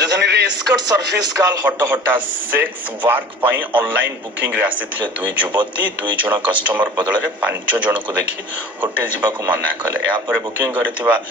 राजधानी रे escort service काल हटहटा सेक्स वर्क पई ऑनलाइन बुकिंग रे आसीथिले दुई युवती दुई जण कस्टमर बदल रे पांच जण को देखि होटल जिबा को मना कले या पर बुकिंग करथिबा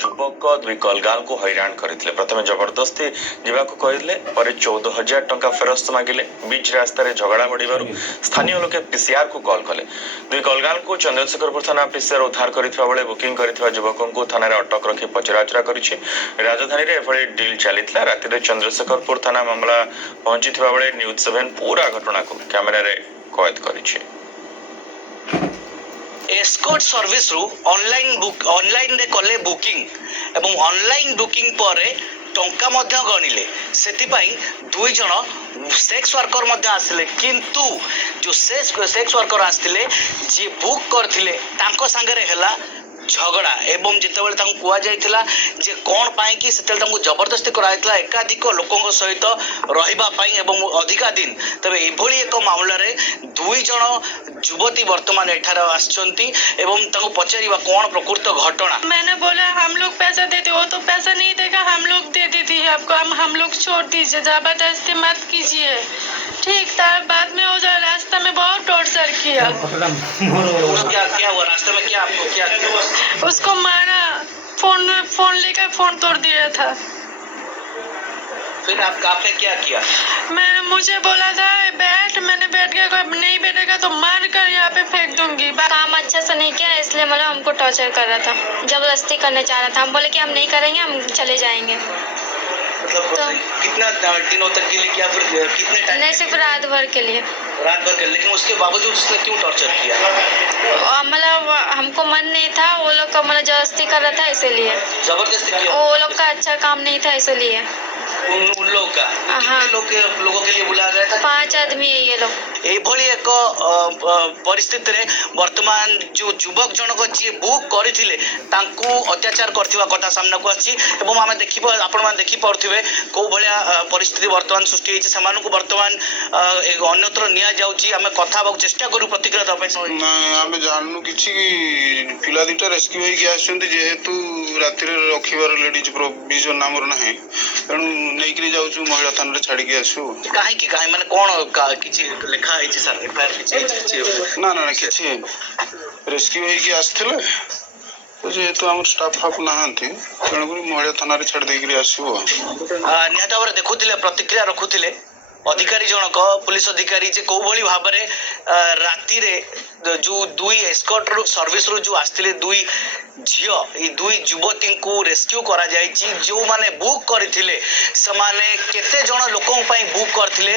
युवक दुई कलगाल को हैरान करथिले प्रथमे जबरदस्ती जिबा को कहिले पर 14000 टंका फेरस्त मागिले बीच रास्ता रे झगड़ा बढ़िबारु स्थानीय लोके पीसीआर को कॉल कले दुई कलगाल को चंद्रशेखरपुर थाना पीसीआर उद्धार करथिबा बेले बुकिंग करथिबा युवकन को थाना रे अटक रखि पचराचरा करिछि राजधानी रे एभଳି डील चलितला राति रे चंद्रशेखरपुर थाना मामला पहुंचीथिबा बेले न्यूज 7 पूरा घटना को कैमरा रे कैद करिछि। एस्कॉर्ट सर्विस रु ऑनलाइन रे कले बुकिंग एवं ऑनलाइन बुकिंग पर टंका मध्य गणिले सेतिपाई दुई जन सेक्स वर्कर मध्य आसिले किंतु जो सेक्स वर्कर आस्तिले जे बुक करथिले तांको संगे हेला झगड़ा एवं जितेबाला कुआ जाइथिला जे कौन पाई कि सेतेल तांको जबरदस्ती कराइथिला एकाधिक लोकंक सहित रहिबा पाई एवं अधिका दिन तबे एभली एक मामला रे दुई जन युवती वर्तमान एठार आछंती एवं तांको पचारिबा कौन प्रकृत घटना। मैंने बोला हम लोग पैसा देते हो तो पैसा नहीं देगा हम लोग दे देती है आपको हम लोग छोड़ दीजिए जबरदस्ती मत कीजिए ठीक था बाद में हो जाए रास्ता में बहुत टॉर्चर किया। क्या हुआ रास्ते में क्या आपको क्या उसको मारा फोन लेकर फोन तोड़ दिया था। फिर आपने क्या किया? मुझे बोला था बैठ मैंने बैठ गया नहीं बैठेगा तो मार कर यहाँ पे फेंक दूंगी। काम अच्छा से नहीं किया इसलिए मतलब हमको टॉर्चर कर रहा था जबरदस्ती करने चाह रहा था। हम बोले कि हम नहीं करेंगे हम चले जाएंगे। मतलब तो कितना दिनों तक के लिए किया फिर कितने टाइम? नहीं सिर्फ रात भर के लिए। रात भर के लेकिन उसके बावजूद उसने क्यों टॉर्चर किया? मतलब हमको मन नहीं था वो लोग का मतलब जबरदस्ती कर रहा था इसीलिए। जबरदस्ती किया? वो लोग का अच्छा काम नहीं था इसलिए। उन लोग का लोगों के लिए बुलाया गया था 5 आदमी है ये लोग। एभली एक परिस्थिति रे वर्तमान जो युवक जनक जी बुक करथिले तांकू अत्याचार करथिबा कथा सामना को आछि एवं आमे देखिबो आपण मान देखि पड़थिबे को भलिया परिस्थिति वर्तमान सृष्टि होइछि समान को वर्तमान एक अन्यत्र निया जाउछि आमे कथा बाक चेष्टा करू प्रतिक्रिया दबै ना आमे जाननु किछि पिला दिटा रेस्क्यू होई गया आछन्ती जेहेतु राति रे रखिबार लेडीज प्रोविजन नामर नाही एनु नै कि जाउछु महिला थाना रे छाडी के आसु काहे माने कोन किछि लेखा होइछि सर एफआईआर किछि ना ना किछि रेस्क्यू होई के आस्थिले तो जेहेतु हमर स्टाफ आप नाहंती तेणुकरी महिला थाना रे छाडी देकरी आसु निहत भाव देखुथिले प्रतिक्रिया रखुथिले अधिकारी जनक पुलिस अधिकारी जे को भली भाव रे राति रे जो दुई एस्कॉर्ट रो सर्विस रो जो आस्थिले दुई झियो ए दुई युवती को रेस्क्यू करा जायछि जो माने बुक करथिले समाने केते जण लोकन पई बुक करथिले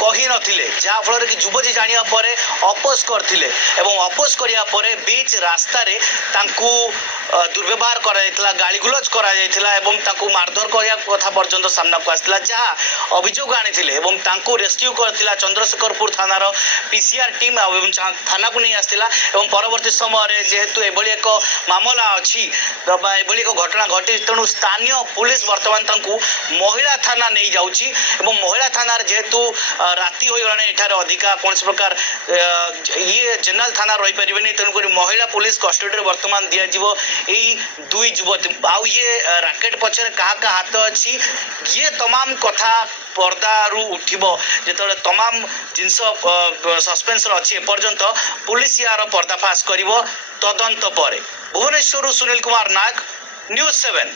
कहि नथिले जा फल कि युवती जानिया परे अपोज करथिले एवं अपोज करिया परे बीच रास्ता रे तांकू दुर्व्यवहार करा जायतला गाली गुलज करा जायतला एवं तांकू मारधर करिया कथा पर्यंत सामना को आस्थिला जा अभियोग आनिथिले एवं तांकू रेस्क्यू करथिला चंद्रशेखरपुर थानार पीसीआर टीम एवं थाना को नहीं आस्थिला एवं परवर्ती समय रे जेहेतु एभली एक मामला अछि तबा एभली एक घटना घटी तेणु स्थानीय पुलिस वर्तमान तांकू महिला थाना नहीं जाउछि एवं महिला थाना जेहेतु राति होई गलाने एठारे अधिका कोन प्रकार ये जनरल थाना रही परिबेनी तेणु करी महिला पुलिस कस्टडी रे वर्तमान दिया जिवो एई दुई युवती आउ ये राकेट पछरे का हाथ अछि ये तमाम कथा पर्दा रु उठिबो जेतले तमाम जिंस सस्पेंस अछि एपर्यंत पुलिस यार पर्दाफाश करिवो तदंत परे। भुवनेश्वर सुनील कुमार नाग न्यूज 7।